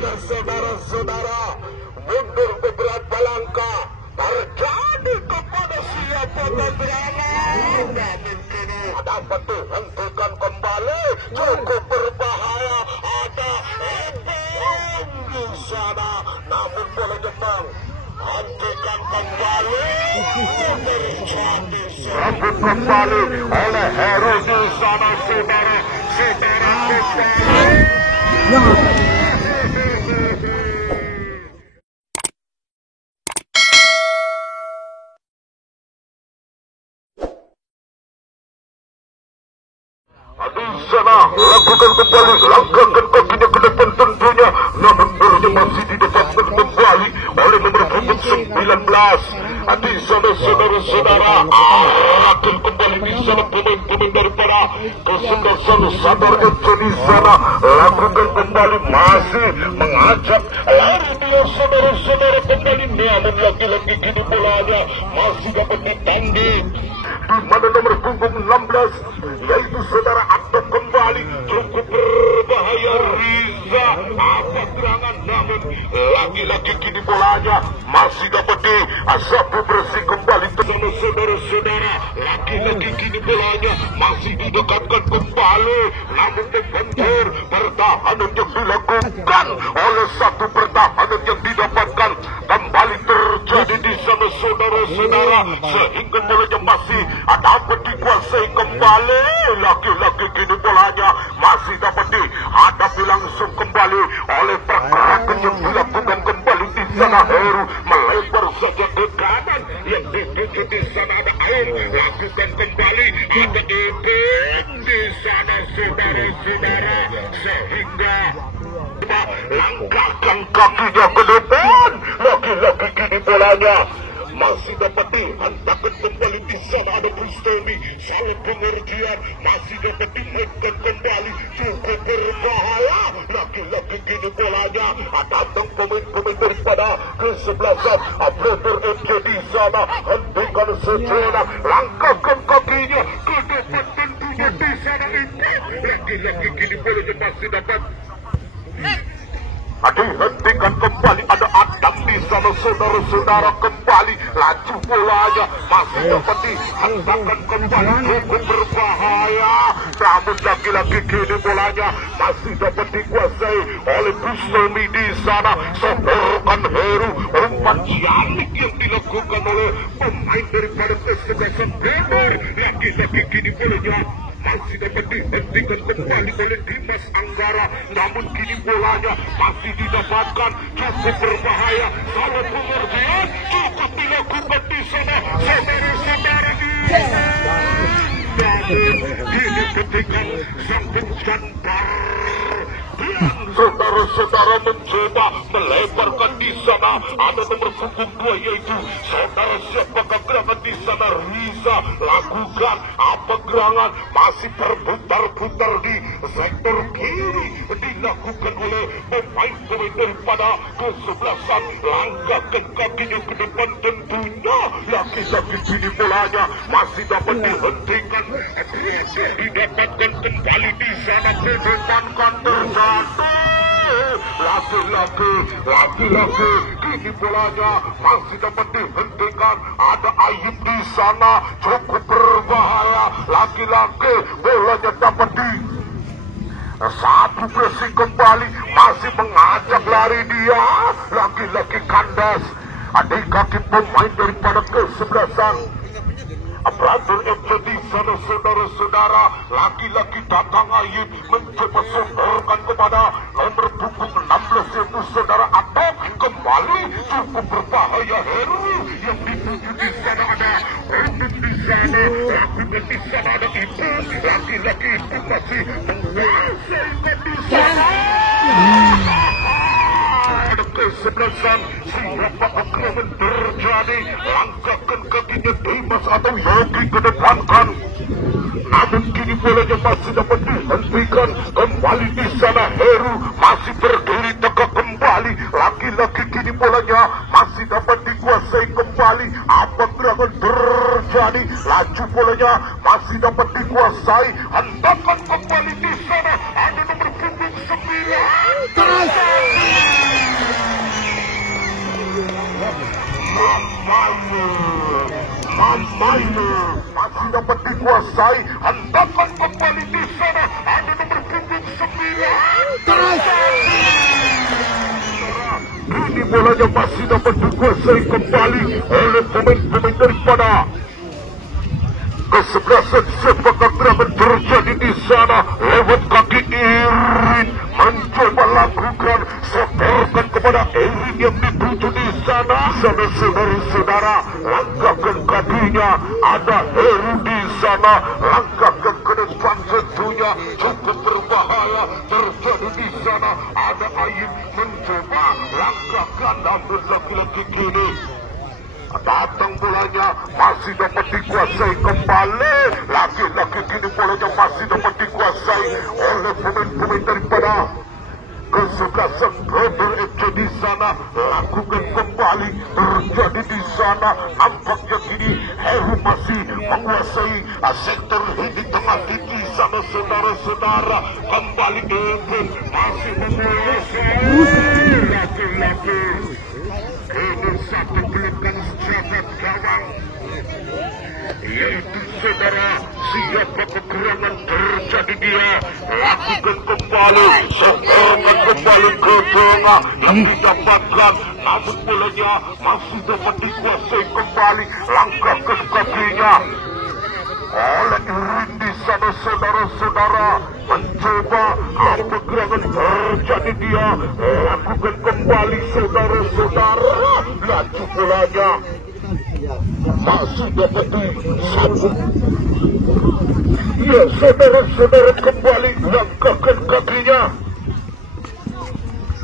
sana saudara-saudara, mundur beberapa langkah, terjadi kepada siapa penyerangan. Namun kini dapat dihentikan kembali, cukup berbahaya. Ada EPM di sana, namun boleh Jepang hentikan kembali, terjadi sambut kembali oleh Heru di sana saudara-saudara. Di sana lakukan kembali, langkahkan kakinya ke depan tentunya, namun Herunya masih didapatkan kembali oleh nomor punggung 19. Di sana saudara-saudara, arahkan kembali di sana pemain-pemain daripada kesebelasan Sadar FC di sana, lakukan kembali, masih mengajak lari dia saudara-saudara kembali, namun lagi-lagi kini bolanya masih dapat ditanding di mana nomor punggung 16 yaitu saudara Abdo kembali, cukup berbahaya. Riza apa gerangan, namun lagi-lagi kini bolanya masih dapat disapu bersih kembali bersama saudara-saudara. Lagi-lagi kini bolanya masih didekatkan kembali, namun membentur pertahanan yang dilakukan oleh satu pertahanan yang didapatkan kembali terjadi di sana saudara-saudara, sehingga bolanya masih dapat dikuasai kembali. Lagi-lagi kini bolanya masih dapat dihadapi langsung kembali oleh pergerakan yang dilakukan kembali di sana. Heru melebar saja ke kanan, yang dituju di sana ada air, lakukan kembali, ada Ipin di sana saudara-saudara, sehingga langkahkan kakinya ke depan. Lagi-lagi kini bolanya masih dapat dihantarkan kembali di sana ada Bustami, salah pengertian, masih dapat dimainkan kembali, cukup berbahaya. Lagi-lagi kini bolanya datang pemain-pemain daripada kesebelasan Brother FC di sana, hentikan sejenak, langkahkan kakinya ke depan tentunya di sana itu. Lagi-lagi kini bolanya masih dapat dihentikan kembali, ada Adam di sana saudara-saudara, kembali laju bolanya masih dapat dihantarkan kembali, cukup berbahaya, namun lagi-lagi kini bolanya masih dapat dikuasai oleh Bustami di sana. Soborkan Heru, umpan ciamik yang dilakukan oleh pemain daripada kesebelasan Bogor. Lagi-lagi kini bolanya masih dapat dihentikan kembali oleh Dimas Anggara, namun kini bolanya masih didapatkan, cukup berbahaya, salah pengertian, cukup dilakukan di sana saudara-saudara di namun kini ketika sang pencantar saudara-saudara mencoba melebarkan di sana, ada nomor punggung 2 yaitu saudara siapa gerangan di sana. Riza lakukan apa gerangan, masih berputar-putar di sektor kiri, dilakukan oleh pemain-pemain daripada kesebelasan. Langkahkan kakinya ke depan tentunya, lagi-lagi kini bolanya masih dapat dihentikan, didapatkan kembali di sana ke depan kantor satu. Lagi-lagi kini bolanya masih dapat dihentikan, ada Ayub di sana, cukup berbahaya. Lagi-lagi bolanya dapat di satu bersih kembali, masih mengajak lari dia. Lagi-lagi kandas, adik kaki pemain daripada kesebelasan Brother FC di sana saudara-saudara. Lagi-lagi datang Ayub mencoba sodorkan kepada nomor punggung 16 yaitu saudara Atok, kembali cukup berbahaya. Heru yang dituju di sana ada Hendrik di sana, lakukan di sana ada Ibu, lagi-lagi Ibu masih menguasai di sana. Kesebelasan siapa akan terjadi, langkahkan kakinya Dimas atau Yogi kedepankan, namun kini bolanya masih dapat dihentikan kembali di sana. Heru masih berdiri tegak kembali, lagi-lagi kini bolanya masih dapat dikuasai kembali. Apa gerangan terjadi, laju bolanya masih dapat dikuasai, hentakkan kembali di sana, ada nomor punggung 9. dapat dikuasai. Hendakan kembali di sana. Ada nomor punggung 9. Ini bolanya masih dapat dikuasai kembali oleh pemain-pemain daripada kesebelasan sepak takraw terjadi di sana. Lewat kaki Irin mencoba lakukan setorkan kepada Irin yang dituju di sana. Saudara-saudara, langkahkan kakinya. Ada Heru di sana. Langkahkan ke depan tentunya cukup berbahaya terjadi di sana. Ada Ayub mencoba langkahkan, namun laki-laki kini datang bolanya masih dapat dikuasai kembali. Laki-laki kini bolanya masih dapat dikuasai oleh pemain-pemain daripada kesebelasan Global FC di sana. Lakukan kembali terjadi di sana. Nampaknya kini Heru masih menguasai sektor di tengah di sana. Saudara-saudara, kembali Evan masih menguasai laki-laki. Ini satu pelukan strafet gawang, yaitu saudara, siapa kekurangan terjadi dia. Lakukan kembali, setorkan kembali ke tengah yang didapatkan, namun bolanya masih dapat dikuasai kembali. Langkahkan kakinya oleh Irin di sana. Saudara-saudara, mencoba apa gerangan terjadi dia. Lakukan kembali saudara-saudara. Laju bolanya masih dapat disambung. Ya saudara-saudara, kembali langkahkan kakinya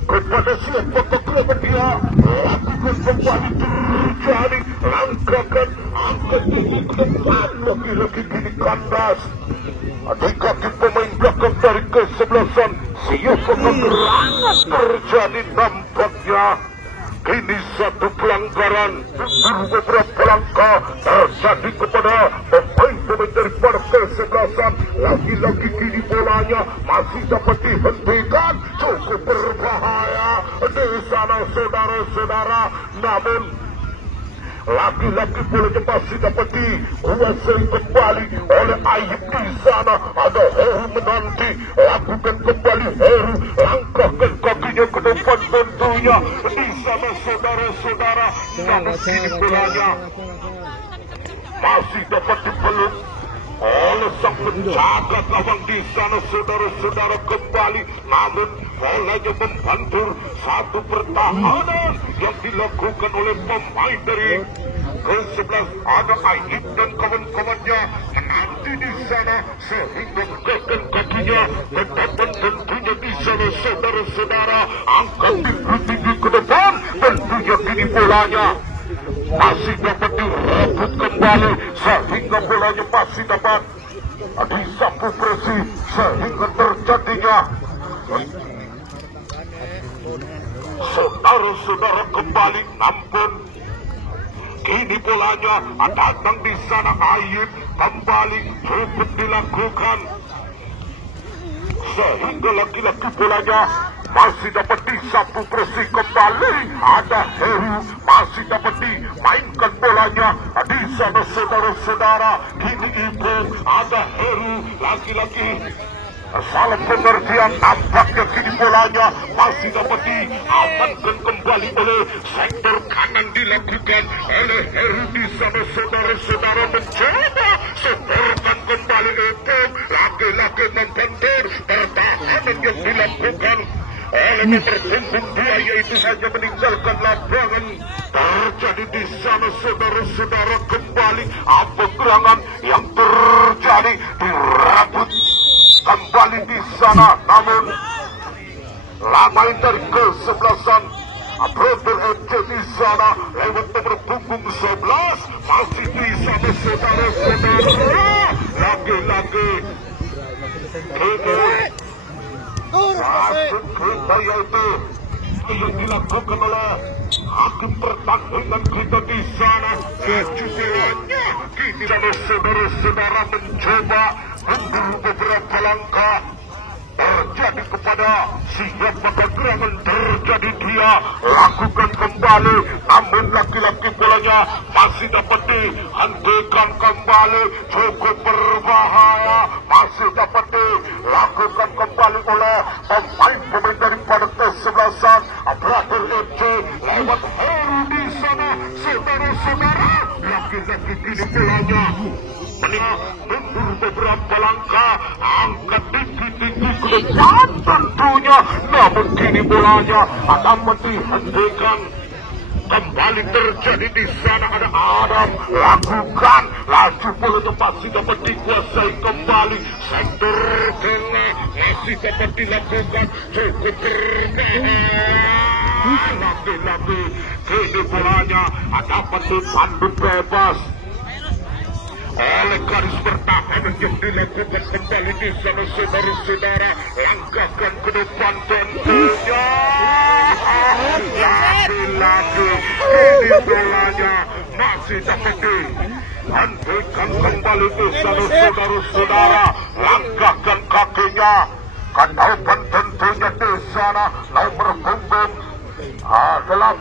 kepada siapa kekuatan dia. Lakukan kembali terjadi. Langkahkan angkat gigi ke depan. Lagi-lagi kini kandas di kaki pemain belakang dari kesebelasan. Siapa kekurangan terjadi nampaknya. Kini satu pelanggaran beberapa langkah terjadi kepada pemain-pemain daripada kesebelasan. Lagi-lagi kini bolanya masih dapat dihentikan. Cukup berbahaya di sana saudara-saudara. Namun lagi-lagi bolanya masih dapat dikuasai kembali oleh Ayub di sana. Ada Heru menanti. Lakukan kembali Heru. Langkahkan kakinya ke depan tentunya di sana saudara-saudara. Namun kini bolanya masih dapat dipeluk oleh sang penjaga gawang di sana saudara-saudara. Kembali, namun bolanya membantur satu pertahanan yang dilakukan oleh pemain dari ke-11. Ada Ayub dan kawan-kawannya menanti di sana sehingga kekan kakinya tetapan tentunya di sana saudara-saudara. Angkat tinggi ke depan tentunya kini bolanya masih dapat direbut kembali sehingga bolanya masih dapat disapu bersih sehingga terjadinya saudara-saudara kembali. Nampun kini bolanya datang di sana Ayub. Kembali cukup dilakukan sehingga laki-laki bolanya masih dapat disapu bersih kembali. Ada Heru masih dapat dimainkan bolanya di sana saudara-saudara. Kini itu ada Heru laki-laki salah pengertian. Nampaknya kini bolanya masih dapat diamankan kembali oleh sektor kanan. Dilakukan oleh Heru di sana saudara-saudara. Mencoba setorkan kembali itu. Laki-laki membantu pertahanan yang dilakukan oleh nomor punggung 2, yaitu hanya meninggalkan lapangan. Terjadi di sana saudara-saudara. Kembali apa gerangan yang terjadi. Dirabut kembali di sana. Namun lamai dari kesebelasan Global FC di sana lewat nomor punggung 11 masih di sana saudara-saudara. Lagi-lagi ini masuk kita, yaitu yang dilakukan oleh hakim pertandingan kita di sana. Kejujurannya kini saudara-saudara mencoba mundur beberapa langkah. terjadi kepada siapa gerangan terjadi dia lakukan kembali, namun laki-laki bolanya masih dapat dihentikan kembali, cukup berbahaya, masih dapat dilakukan kembali oleh pemain-pemain daripada kesebelasan Brother FC lewat Heru di sana. Saudara-saudara, laki-laki kini bolanya mundur beberapa langkah, angkat tinggi-tinggi ke depan tentunya, namun kini bolanya akan dihentikan. Kembali terjadi di sana, ada Adam lakukan laju bolanya masih dapat dikuasai kembali, center tengah masih dapat dilakukan, cukup berbahaya. Lagi-lagi kini bolanya dapat dipandu bebas oleh garis pertahanan yang dilakukan kembali di sana. Saudara-saudara, langkahkan ke depan tentunya. Lagi-lagi kini bolanya masih dapat dihentikan kembali di sana. Saudara-saudara, langkahkan kakinya ke depan tentunya di sana. Nomor punggung 18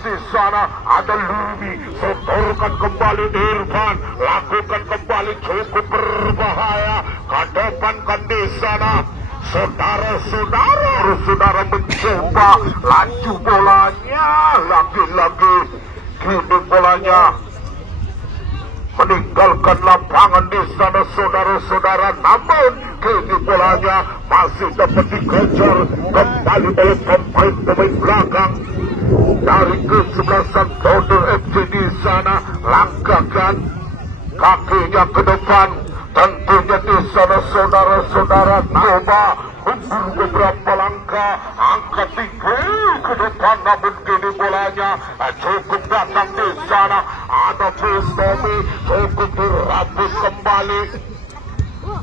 di sana ada Lumi, setorkan kembali Irfan, lakukan kembali, cukup berbahaya, ke depan kan di sana. Saudara-saudara mencoba laju bolanya, lagi-lagi kini bolanya meninggalkan lapangan di sana. Saudara-saudara, namun kini bolanya masih dapat dikejar kembali oleh pemain-pemain belakang dari kesebelasan Brother FC di sana. Langkahkan kakinya ke depan tentunya di sana. Saudara-saudara, coba mundur beberapa langkah, angkat tinggi ke depan, namun kini bolanya cukup datang di sana. Ada Pistomi, cukup dirabut kembali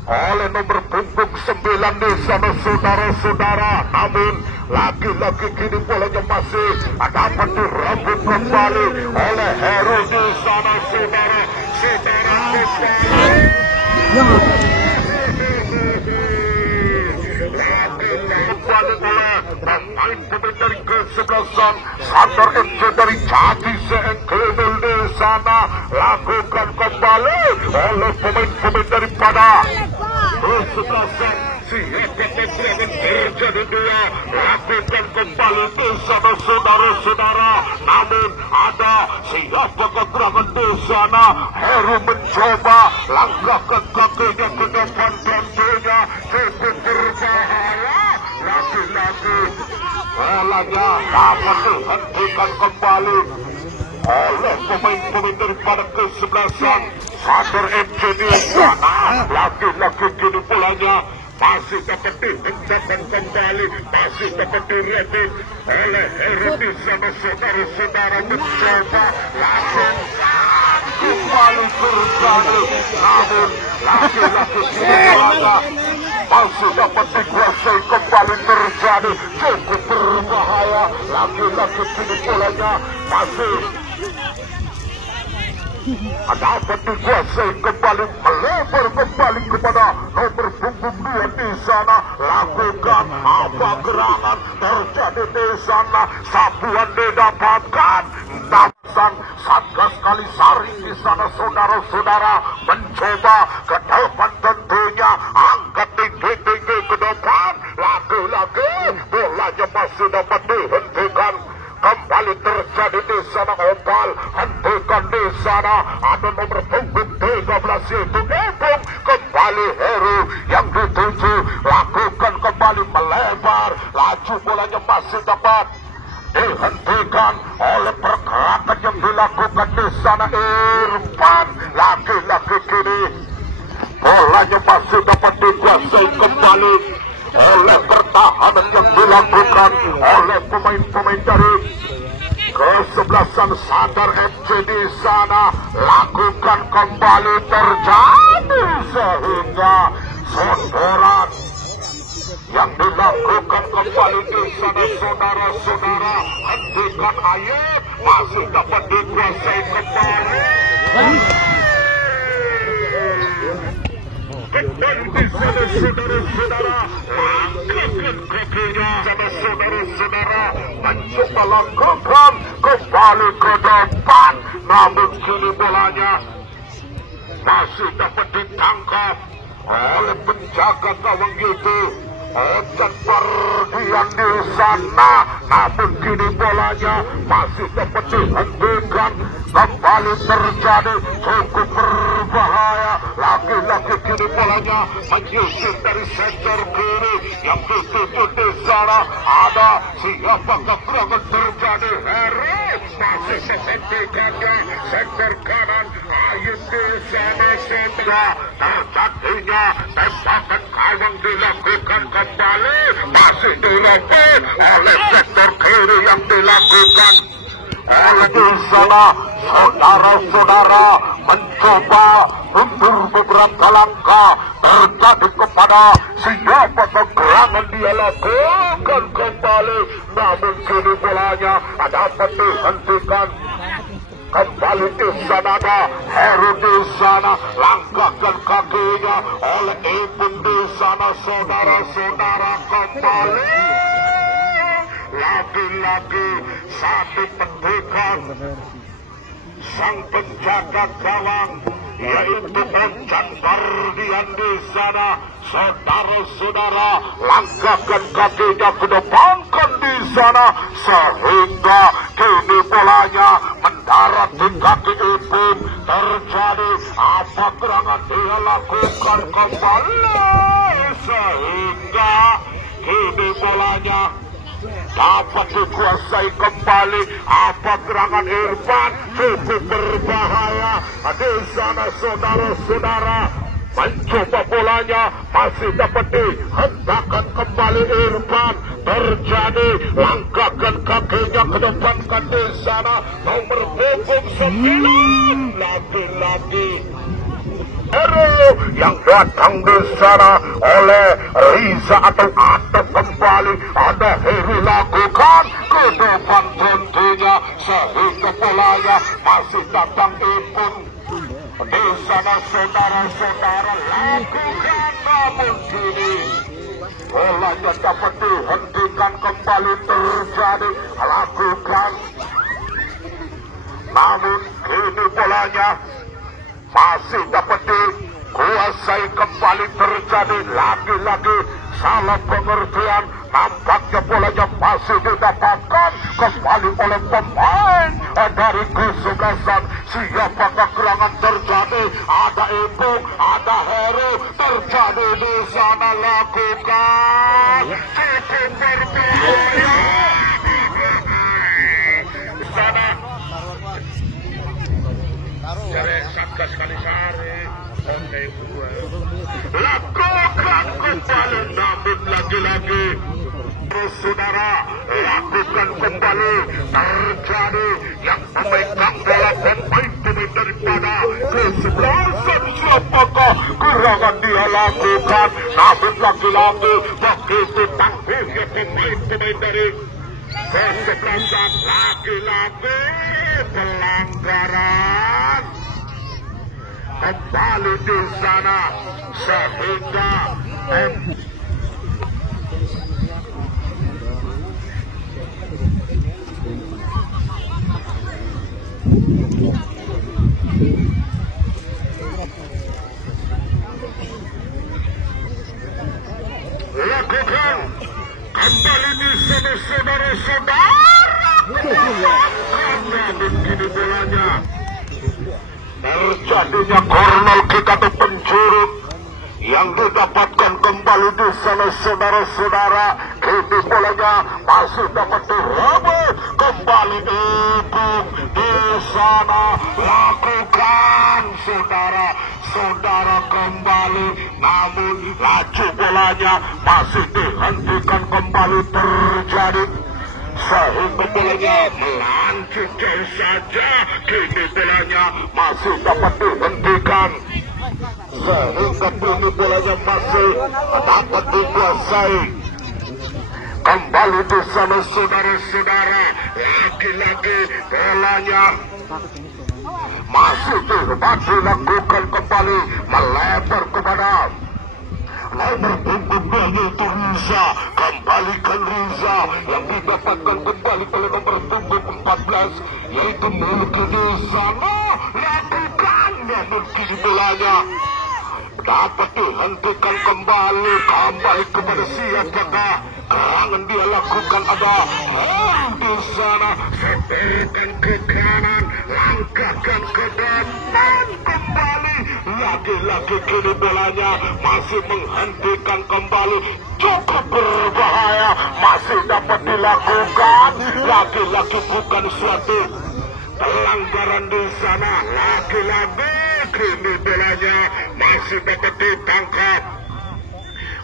oleh nomor punggung 9 di sana. Saudara-saudara, namun lagi-lagi kini bolanya masih dapat dirabut kembali oleh Heru di sana. Pemain-pemain dari kesebelasan Sandar FC dari Jati Seengkebel di sana lakukan kembali oleh pemain-pemain daripada kesebelasan siapa pemberangan terjadi dia lakukan kembali di sana. Saudara-saudara, namun ada siapa kekurangan di sana. Heru mencoba langkahkan kakinya ke depan tentunya, cukup berbahaya. Lagi-lagi bolanya dapat dihentikan kembali oleh pemain-pemain daripada kesebelasan Sandar FC di sana. Lagi-lagi kini bolanya masih dapat dihentikan kembali, masih dapat direbut oleh Heru di sana. Saudara-saudara mencoba lakukan kembali terjadi, namun lagi-lagi kini bolanya masih dapat dikuasai kembali terjadi, cukup berbahaya. Lagi-lagi kini bolanya masih dapat dikuasai kembali, melebar kembali kepada nomor punggung 2 di sana. Lakukan apa gerangan terjadi di sana, sapuan didapatkan. Sang Satgas Kalisari di sana. Saudara-saudara mencoba ke depan tentunya, angkat tinggi-tinggi ke depan. Lagi-lagi bolanya masih dapat dihentikan. Kembali terjadi di sana Opal, hentikan di sana. Ada nomor punggung 13 yaitu Epung. Kembali Heru yang dituju, lakukan kembali melebar. Laju bolanya masih dapat dihentikan oleh pergerakan yang dilakukan di sana Irfan. Lagi-lagi kini bolanya masih dapat dikuasai kembali oleh pertahanan yang dilakukan oleh pemain-pemain dari kesebelasan Sandar FC di sana. Lakukan kembali terjadi sehingga sondoran yang dilakukan kembali di sana. Saudara-saudara, hentikan Ayat masih dapat dikuasai kembali. kembali di sana saudara-saudara, langkahkan kakinya sama saudara-saudara, mencoba langkahkan kembali ke depan, namun kini bolanya masih dapat ditangkap oleh penjaga gawang itu. Dan berdiam di sana, namun kini bolanya masih dapat dihentikan. Kembali terjadi cukup berbahaya. Lagi-lagi kini bolanya menyusut dari sektor kiri yang ditutup di sana. Ada siapakah serangan terjadi? Hero masih menghentikannya. Sektor kanan ayo di sana saudara. Terjadinya tembakan gawang dilakukan kembali, masih dilakukan oleh sektor kiri yang dilakukan oleh di sana. Saudara-saudara mencoba mundur beberapa langkah, terjadi kepada siapa serangan dia lakukan kembali, namun kini bolanya dapat dihentikan. Kembali di sana ada Heru di sana, langkahkan kakinya oleh Ibun di sana. Saudara-saudara kembali lagi-lagi satu petikan sang penjaga gawang yaitu Ojan Bardian di sana. Saudara-saudara langkahkan kakinya ke depankan di sana sehingga kini bolanya mendarat di kaki Ibun. Terjadi apa gerangan dia lakukan kembali sehingga kini bolanya dapat dikuasai kembali. Apa gerangan Irfan cukup berbahaya di sana. Saudara-saudara mencoba bolanya masih dapat dihentakkan kembali Irfan. Terjadi langkahkan kakinya ke depankan di sana nomor punggung 9 lagi-lagi Hero yang datang di sana oleh Riza atau Atem kembali. Ada Hero lakukan ke depan tentunya sehingga bolanya masih datang Ibun di sana. Saudara-saudara lakukan, namun kini bolanya dapat dihentikan kembali. Terjadi lakukan, namun kini bolanya masih dapat dikuasai kembali. Terjadi lagi-lagi salah pengertian. Nampaknya bolanya masih didapatkan kembali oleh pemain dari kesuksesan. Siapakah gerangan terjadi? Ada Ibu, ada Heru. Terjadi di sana lakukan cukup berbahaya di sana. Dari Satgas Kalisari lakukan kembali, namun lagi-lagi saudara lakukan kembali. Terjadi yang memegang bola pemain daripada kesebelasan. Siapakah gerangan dia lakukan? Namun lagi-lagi begitu tampilnya pemain dari kesebelasan. Lagi-lagi pelanggaran kembali di sana sehingga lakukan kembali di sana saudara-saudara. Karena begini bolanya terjadinya kornel kick atau pencurut yang didapatkan kembali di sana saudara-saudara. Kini bolanya masih dapat direbut kembali Ibung di sana. Lakukan saudara-saudara kembali, namun laju bolanya masih dihentikan kembali. Terjadi sehingga bolanya melanjutkan saja. Kini bolanya masih dapat dihentikan sehingga kini bolanya masih dapat dikuasai kembali di sana saudara-saudara. Lagi-lagi bolanya masih dapat dilakukan kembali melebar kepada nomor punggungnya yaitu Riza. Kembalikan Riza yang didapatkan kembali oleh nomor punggung 14 yaitu Mulki di sana. Lakukan namun kini bolanya dapat dihentikan kembali kepada siapakah serangan dia lakukan. Ada di sana, setelkan ke kanan, langkahkan ke depan kembali. Lagi-lagi kini bolanya masih menghentikan kembali, cukup berbahaya, masih dapat dilakukan. Lagi-lagi bukan suatu pelanggaran di sana. Lagi-lagi kini bolanya masih dapat ditangkap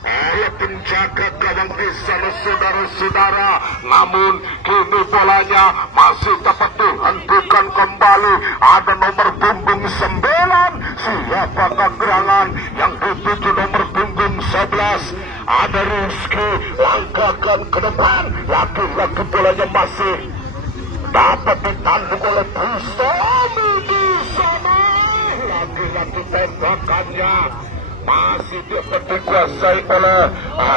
oleh penjaga gawang di sana, saudara-saudara. Namun kini bolanya masih dapat dihentikan kembali. Ada nomor punggung 9, siapakah gerangan yang dituju nomor punggung 11. Ada Rizky, langkahkan ke depan. Lagi-lagi bolanya masih dapat ditanduk oleh Bustami di sana. Lagi-lagi tembakannya masih dapat dikuasai oleh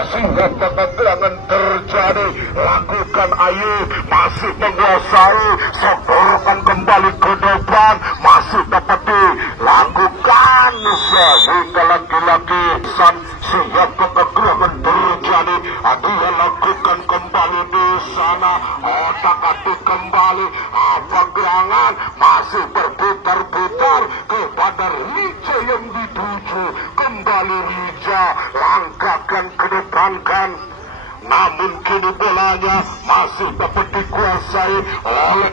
siapakah gerangan terjadi. Lakukan ayo, masih menguasai, sodorkan kembali ke depan, masih dapat dilakukan sehingga lagi-lagi siapakah gerangan terjadi. Dia lakukan kembali di sana, otak-atik kembali. Apa gerangan masih berputar-putar kepada Riza yang dituju. Kembali Riza, langkahkan ke depan kan. Namun kini bolanya masih dapat dikuasai oleh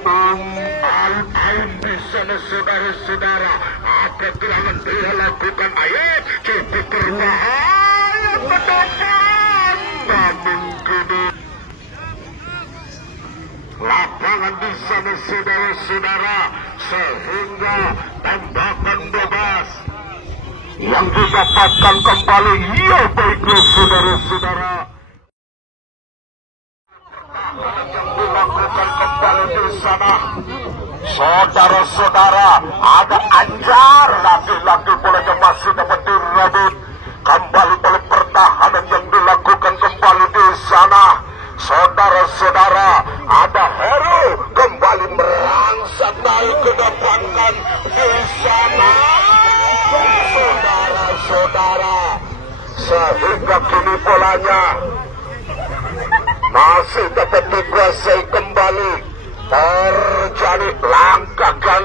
Al-Ain di sana, saudara-saudara. Apa gerangan dia lakukan? Ayo, cukup berbahaya ke depan. Namun kini lapangan di sana, saudara-saudara, sehingga tembakan bebas yang didapatkan kembali. Ya baiklah, saudara-saudara, yang dilakukan kembali di sana, saudara-saudara. Ada Anjar, laki-laki bolanya masih dapat direbut kembali oleh pertahanan yang dilakukan kembali di sana. Saudara-saudara, ada Heru kembali merangsek naik ke depan kan di sana. Saudara-saudara, sehingga kini bolanya masih dapat dikuasai kembali. Terjadi, langkahkan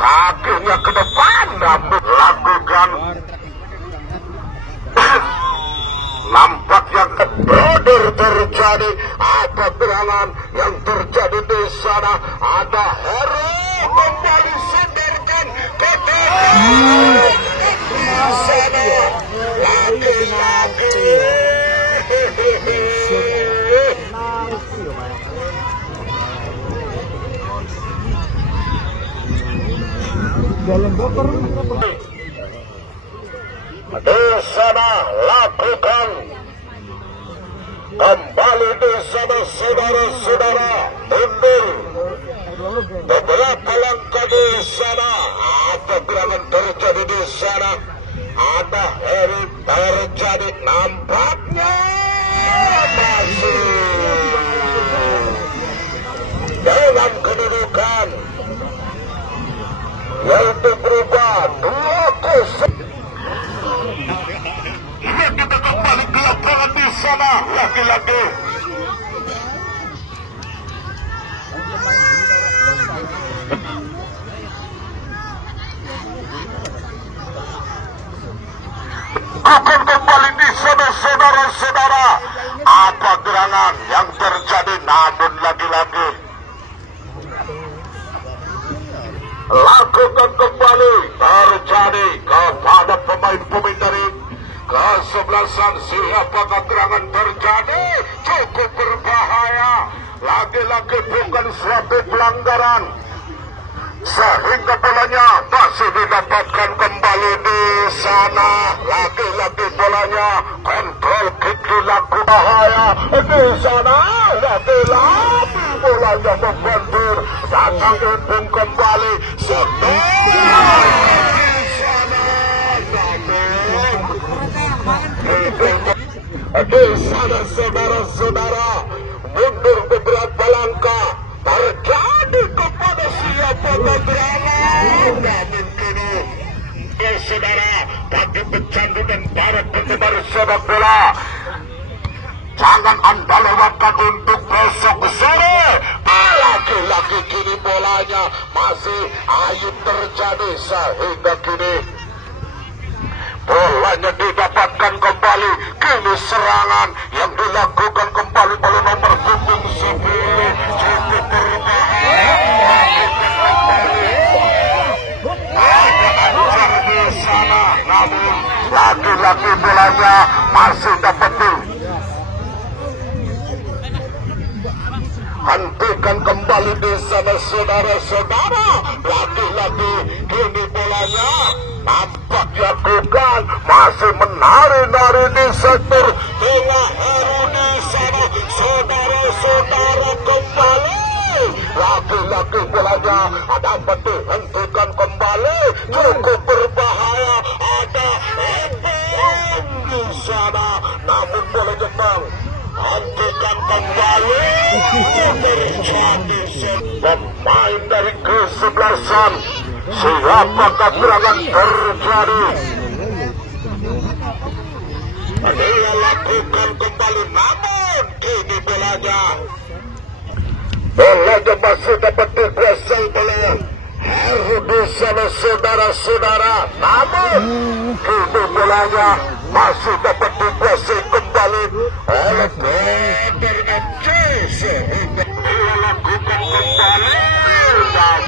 kakinya ke depan, namun lakukan nampaknya kebodoh terjadi. Apa gerangan yang terjadi di sana? Ada Heru kembali sadarkan ke depan di sana. Lagi-lagi di sana, lakukan kembali di sana, saudara-saudara. Mundur beberapa langkah di sana. Ada gerangan terjadi di sana. Ada Heri terjadi, nampaknya masih dalam kedudukan yaitu berubah 2-0. Ini kita kembali ke lapangan di sana. Lagi-lagi akan kembali di sana, saudara-saudara. Apa gerangan yang terjadi? Namun lagi-lagi lakukan kembali terjadi kepada pemain-pemain dari kesebelasan. Siapakah gerangan terjadi? Cukup berbahaya. Lagi-lagi bukan suatu pelanggaran. sehingga bolanya masih didapatkan kembali di sana. Lagi-lagi bolanya kontrol kick dilakukan, bahaya di sana. Lagi-lagi bolanya membentur, datang Ipung kembali setelah di sana. Di sana saudara-saudara, mundur beberapa langkah, terjadi kepada siapa drama. Namun kini, saudara, bagi pecandu dan para penggemar sepak bola, jangan Anda lewatkan untuk besok sore. Lagi-lagi kini bolanya masih ayu terjadi sehingga kini bolanya didapatkan kembali. Kini serangan yang dilakukan kembali oleh nomor punggung 10 cukup berbahaya. Ada ancar di sana, namun lagi-lagi bolanya masih dapat hentikan kembali di sana saudara-saudara. Lagi-lagi kini bolanya nampak dilakukan, masih menari-nari di sektor tengah Heru di sana saudara-saudara kembali. Lagi-lagi bolanya dapat dihentikan kembali, cukup berbahaya. Ada Ipung di sana, namun bola Jepang hentikan kembali. Terjadi pemain dari kesebelasan, siapakah serangan terjadi? Dia lakukan kembali, namun kini bolanya masih dapat dikuasai oleh Heru di sana saudara-saudara, namun kini bolanya masih dapat dikuasai kembali oleh Kader FC sehingga dia lakukan kembali dan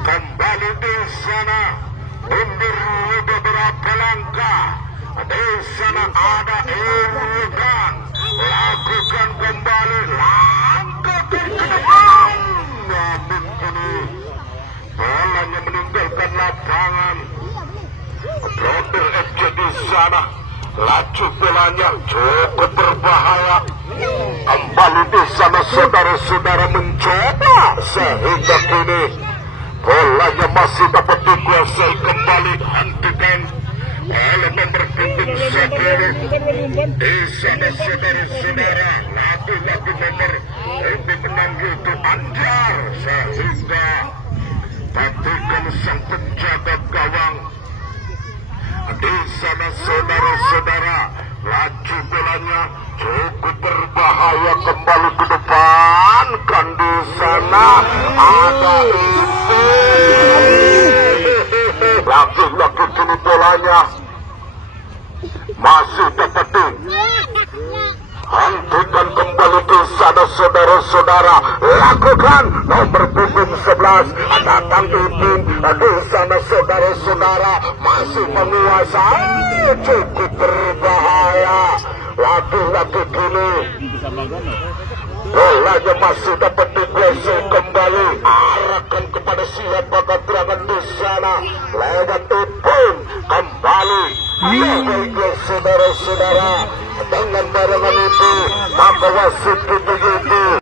kembali di sana mundur beberapa langkah. Di sana ada Irwan, lakukan kembali langkah ke depan, namun kini bolanya meninggalkan lapangan. Kader FC di sana, laju bolanya cukup berbahaya. Kembali di sana saudara-saudara mencoba sehingga kini bolanya masih dapat dikuasai kembali. Hentikan oleh nomor punggung 10 di sana saudara-saudara. Lagi-lagi nomor punggung 6 itu Anjar, sehingga patikan sang penjaga gawang. Di sana saudara-saudara, laju bolanya cukup berbahaya kembali ke depan. Kan di sana ada lagi-lagi kini bolanya masih dapat hentikan kembali di sana saudara-saudara. Lakukan nomor punggung 11 datang Ipung di sana saudara-saudara, masih menguasai, cukup berbahaya. Lagi-lagi kini bolanya masih dapat dikuasai kembali. Arahkan kepada siapa keterangan di sana lewat Ipung kembali. Baiklah saudara-saudara, dengan barengan itu maka wasit itu